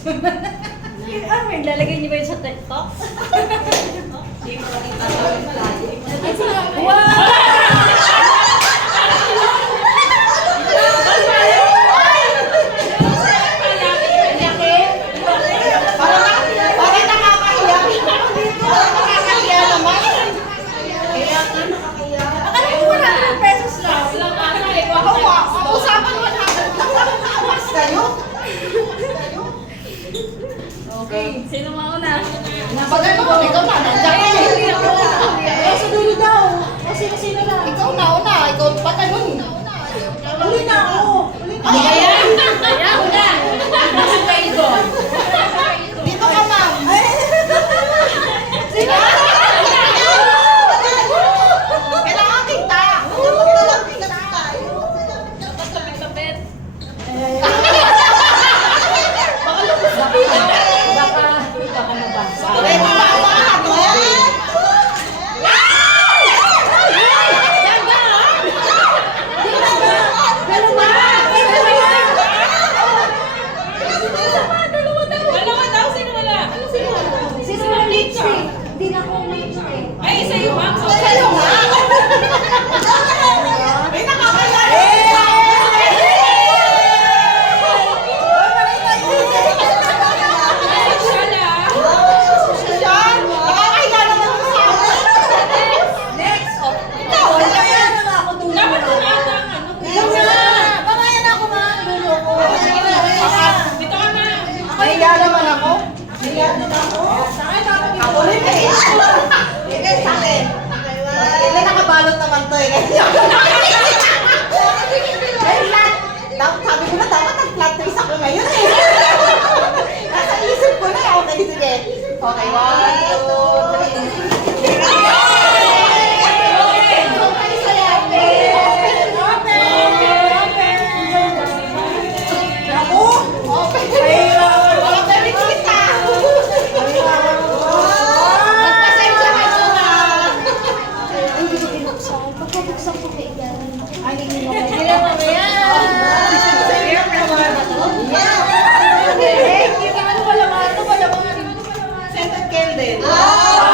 Armin, lalagay niyo ba yun sa TikTok? Okay. Sino mauna? Napagano mo, ikaw na. Nandiyan ka eh. Sa dulo daw. O sino lang? Ikaw na, una. Ikaw pa ganun. Uli na ako. Kaya? Kaya, una. Nasa kayo doon. Dito ka, ma'am. Sino? Kailangan kita. Kapit-kapit. Baka mabasa. Okay, mamahawakan mo. Dalawa daw, sino wala? Sino wala lipstick? Hindi na ako lipstick. Ay, sa'yo, ma'am. Sa'yo nga. May nakakaya. Yan. Nakakaya naman mo sa akin. Next. Ikaw, Kaya na nga ako dulo. Dapat kung ata ang ano. Ikaw na. Pangayan ako nga. Dulo ko. Dito ka na. Mahiya naman ako. Ako rin eh. Hindi, sa akin. Hindi, nakabalot naman to eh. Ay, flat. Sabi ko na, dapat nag-flat face ako ngayon eh. Nasa isip ko na eh. Okay, sige. Okay, 1, 2, 3. Ako? Okay. Wala pa rin kita. Magpasensya ka muna. Hindi ko binuksan. Pagkabuksan ko kay Ian. Ay, hindi mo kaya. Hindi naman yan. Ano ba laman? Ano ba laman? Scented candle. Ah!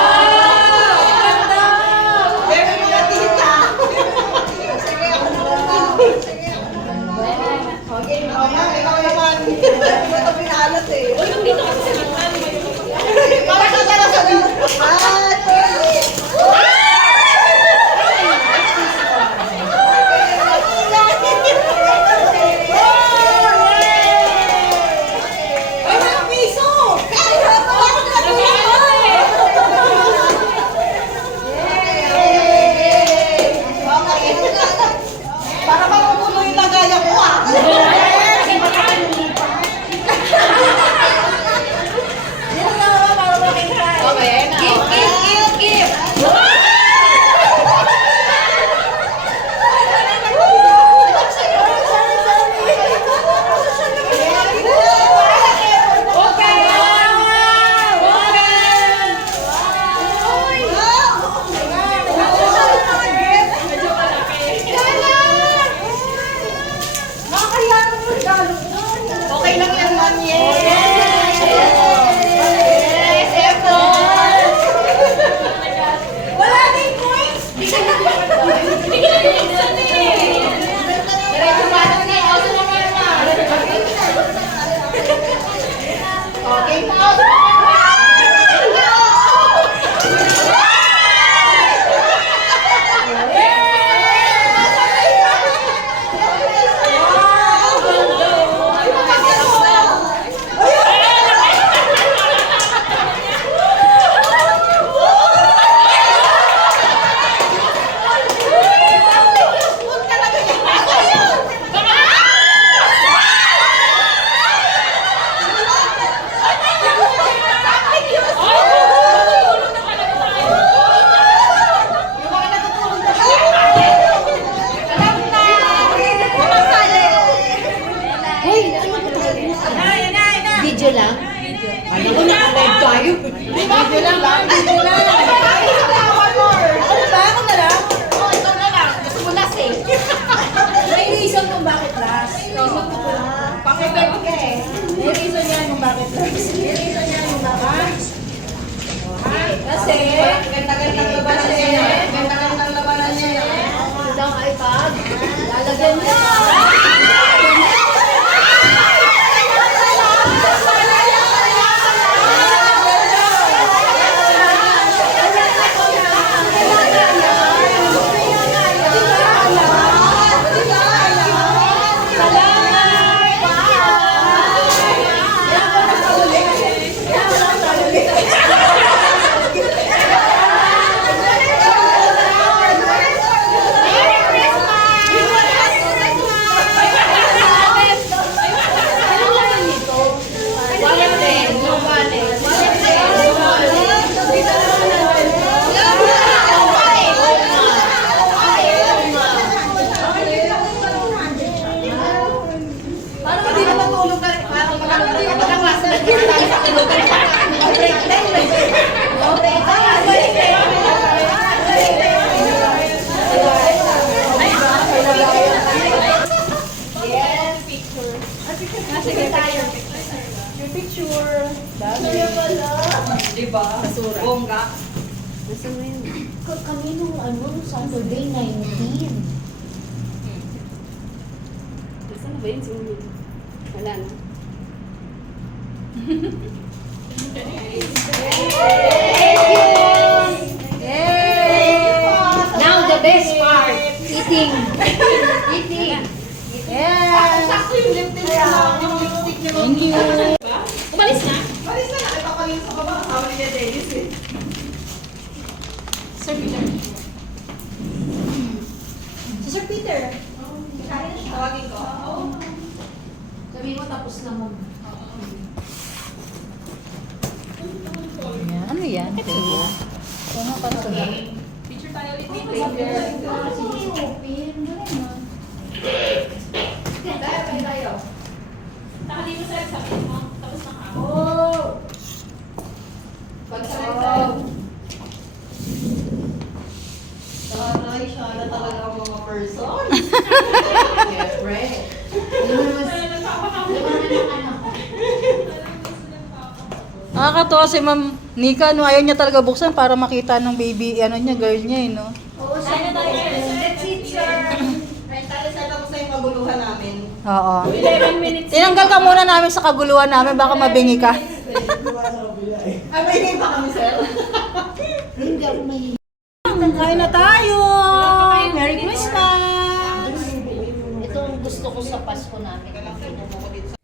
Parang hindi na matulog ka rin. Parang hindi ka magkaklase na dito tayo sa tulog ka rin. Break time eh. Break time. Yes, picture. Sige tayo. Your picture. Dami. Diba? Basura. Bongga. Kami nung Saturday 19. Nasaan na ba yun? Sumunod. Wala na. Now the best part, eating. Eating. Sakto yung lip tint niya. Yung lipstick niya. Thank you. Umalis na? Malis na, nakita ko yun sa baba. Kasama niya Dennis eh. Sir Peter. Si Sir Peter. Tawagin ko. Sabi mo tapos na mo. Ano yan? Ano pa ito? Picture tayo ulit dito. Taka dito sa sabihin mo. Tapos na ako. Taray siya na talaga ang mga person. Siyempre. Nakakatawa si Ma'am Nika, no, ayaw niya talaga buksan para makita ng baby, ano niya, girl niya, eh, no? Oo, sana tayo. That's it, sir. Ay, tayo sa tapos na yung maguluhan namin. Oo. 11 minutes. Tinanggal ka muna namin sa kaguluhan namin, baka mabingi ka. Ay, may game pa kami, sir. Hindi ako may... Kain na tayo! Merry Christmas! Ito ang gusto ko sa Pasko namin. Teka lang, sir. Bumuko dito sa